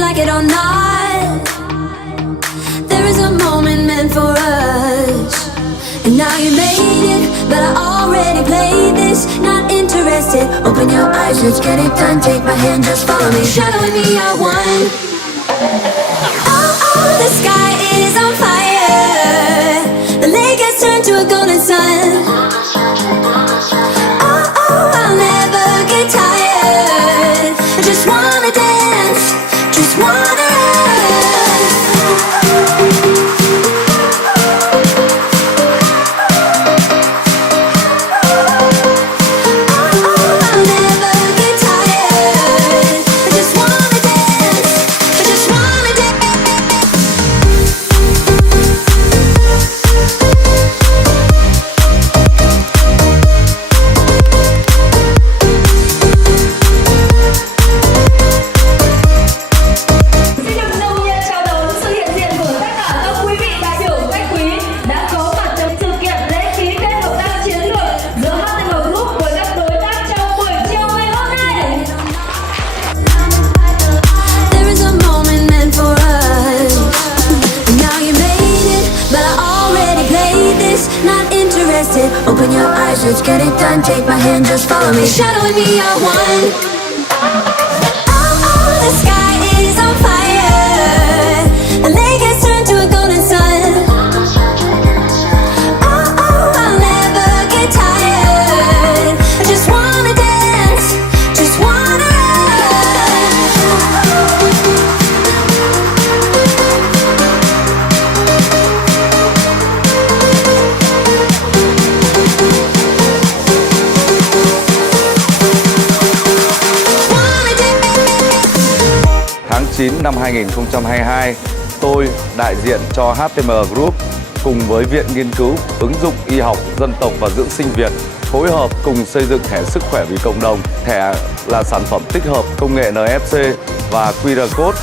like it or not, there is a moment meant for us. And now you made it, but I already played this. Not interested, open your eyes, let's get it done. Take my hand, just follow me, shadowing me, I won. Oh, oh, the sky is on fire. The lake has turned to a golden sun. Oh, oh, I'll never get tired. I just wanna dance, just wanna open your eyes, let's get it done. Take my hand, just follow me, shadowing me, I won. Oh, oh, the sky is on fire. The lake has turned to a golden sun. Oh, oh, I'll never get tired. I just wanna dance, just wanna Tháng 9 năm 2022, tôi đại diện cho HTM Group cùng với Viện Nghiên cứu Ứng dụng Y học Dân tộc và Dưỡng sinh Việt phối hợp cùng xây dựng thẻ sức khỏe vì cộng đồng. Thẻ là sản phẩm tích hợp công nghệ NFC và QR code.